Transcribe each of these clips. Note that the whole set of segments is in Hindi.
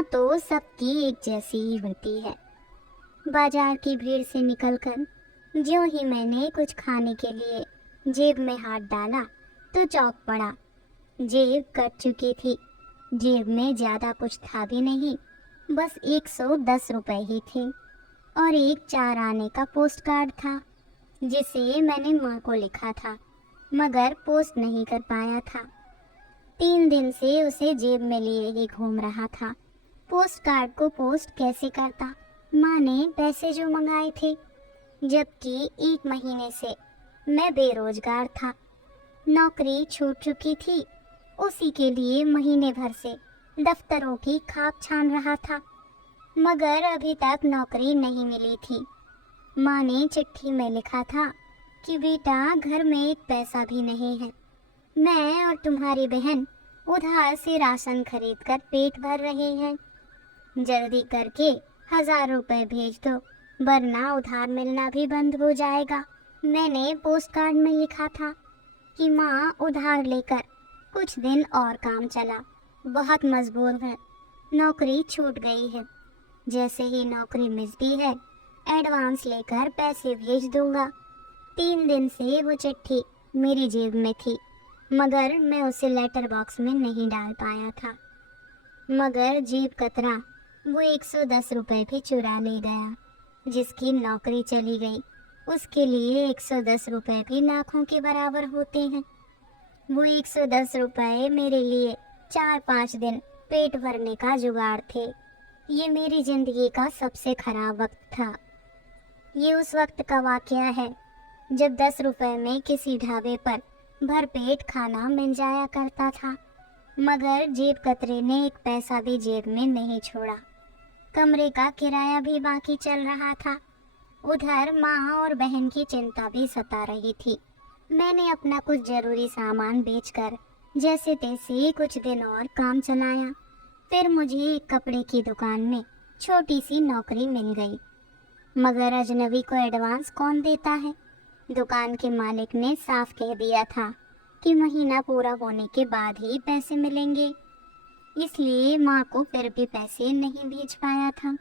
माँ तो सबकी एक जैसी ही होती है। बाजार की भीड़ से निकलकर ज्यों ही मैंने कुछ खाने के लिए जेब में हाथ डाला तो चौंक पड़ा। जेब कट चुकी थी। जेब में ज्यादा कुछ था भी नहीं, बस 110 रुपए ही थे और एक 4 आने का पोस्ट कार्ड था जिसे मैंने माँ को लिखा था मगर पोस्ट नहीं कर पाया था। 3 दिन से उसे जेब में लिए ही घूम रहा था। पोस्ट कार्ड को पोस्ट कैसे करता? माँ ने पैसे जो मंगाए थे, जबकि 1 महीने से मैं बेरोजगार था। नौकरी छूट चुकी थी, उसी के लिए महीने भर से दफ्तरों की खाप छान रहा था, मगर अभी तक नौकरी नहीं मिली थी। माँ ने चिट्ठी में लिखा था कि बेटा, घर में एक पैसा भी नहीं है। मैं और तुम्हारी बहन उधार से राशन खरीदकर पेट भर रहे हैं। जल्दी करके 1000 रुपए भेज दो, वरना उधार मिलना भी बंद हो जाएगा। मैंने पोस्ट कार्ड में लिखा था कि माँ उधार लेकर कुछ दिन और काम चला, बहुत मजबूर है, नौकरी छूट गई है। जैसे ही नौकरी मिलती है एडवांस लेकर पैसे भेज दूंगा। 3 दिन से वो चिट्ठी मेरी जेब में थी, मगर मैं उसे लेटर बॉक्स में नहीं डाल पाया था। मगर जेब कतरा वो 110 रुपए भी चुरा ले गया। जिसकी नौकरी चली गई उसके लिए 110 रुपए भी लाखों के बराबर होते हैं। वो 110 रुपए मेरे लिए 4-5 दिन पेट भरने का जुगाड़ थे। ये मेरी जिंदगी का सबसे खराब वक्त था। ये उस वक्त का वाकया है जब 10 रुपए में किसी ढाबे पर भरपेट खाना मिल जाया करता था, मगर जेब कतरे ने एक पैसा भी जेब में नहीं छोड़ा। कमरे का किराया भी बाकी चल रहा था। उधर माँ और बहन की चिंता भी सता रही थी। मैंने अपना कुछ जरूरी सामान बेचकर जैसे तैसे कुछ दिन और काम चलाया। फिर मुझे एक कपड़े की दुकान में छोटी सी नौकरी मिल गई, मगर अजनबी को एडवांस कौन देता है? दुकान के मालिक ने साफ कह दिया था कि महीना पूरा होने के बाद ही पैसे मिलेंगे, इसलिए माँ को फिर भी पैसे नहीं भेज पाया था।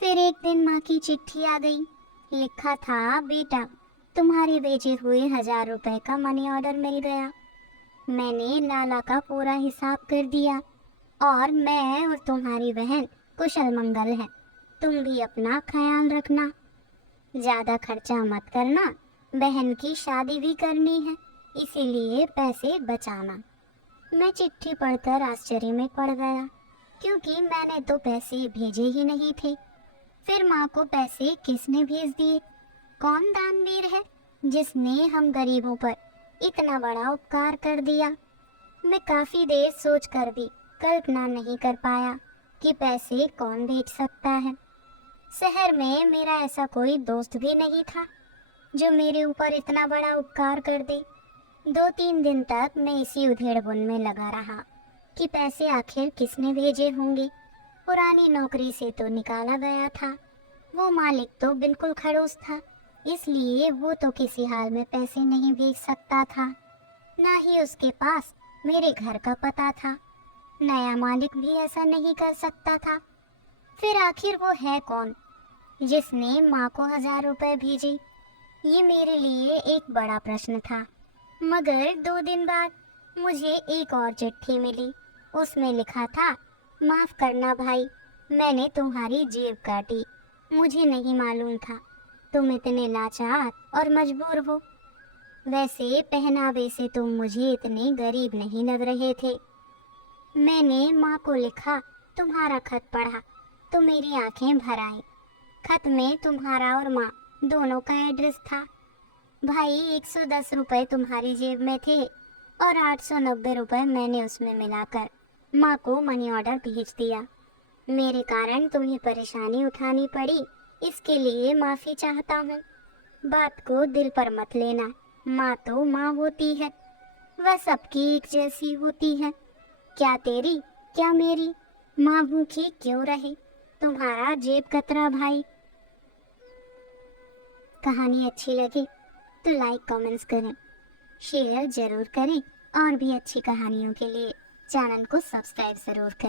फिर एक दिन माँ की चिट्ठी आ गई। लिखा था, बेटा, तुम्हारे भेजे हुए 1000 रुपए का मनी ऑर्डर मिल गया। मैंने लाला का पूरा हिसाब कर दिया और मैं और तुम्हारी बहन कुशल मंगल है। तुम भी अपना ख्याल रखना, ज्यादा खर्चा मत करना, बहन की शादी भी करनी है, इसीलिए पैसे बचाना। मैं चिट्ठी पढ़कर आश्चर्य में पड़ गया, क्योंकि मैंने तो पैसे भेजे ही नहीं थे। फिर माँ को पैसे किसने भेज दिए? कौन दानवीर है जिसने हम गरीबों पर इतना बड़ा उपकार कर दिया? मैं काफी देर सोचकर भी कल्पना नहीं कर पाया कि पैसे कौन भेज सकता है। शहर में मेरा ऐसा कोई दोस्त भी नहीं था जो मेरे ऊपर इतना बड़ा उपकार कर दे। 2-3 दिन तक मैं इसी उधेड़बुन में लगा रहा कि पैसे आखिर किसने भेजे होंगे। पुरानी नौकरी से तो निकाला गया था, वो मालिक तो बिल्कुल खड़ूस था, इसलिए वो तो किसी हाल में पैसे नहीं भेज सकता था। ना ही उसके पास मेरे घर का पता था। नया मालिक भी ऐसा नहीं कर सकता था। फिर आखिर वो है कौन जिसने माँ को 1000 रुपए भेजे? ये मेरे लिए एक बड़ा प्रश्न था। मगर 2 दिन बाद मुझे एक और चिट्ठी मिली। उसमें लिखा था, माफ करना भाई, मैंने तुम्हारी जेब काटी। मुझे नहीं मालूम था तुम इतने लाचार और मजबूर हो। वैसे पहनावे से तुम मुझे इतने गरीब नहीं लग रहे थे। मैंने माँ को लिखा, तुम्हारा खत पढ़ा तो मेरी आंखें भर आई। खत में तुम्हारा और माँ दोनों का एड्रेस था। भाई, 110 रुपए तुम्हारी जेब में थे और 890 रुपए मैंने उसमें मिलाकर माँ को मनी ऑर्डर भेज दिया। मेरे कारण तुम्हें परेशानी उठानी पड़ी, इसके लिए माफी चाहता हूँ। बात को दिल पर मत लेना, माँ तो माँ होती है, वह सबकी एक जैसी होती है। क्या तेरी क्या मेरी माँ भूखी क्यों रहे? तुम्हारा जेब कतरा भाई। कहानी अच्छी लगी तो लाइक कमेंट्स करें, शेयर जरूर करें और भी अच्छी कहानियों के लिए चैनल को सब्सक्राइब जरूर करें।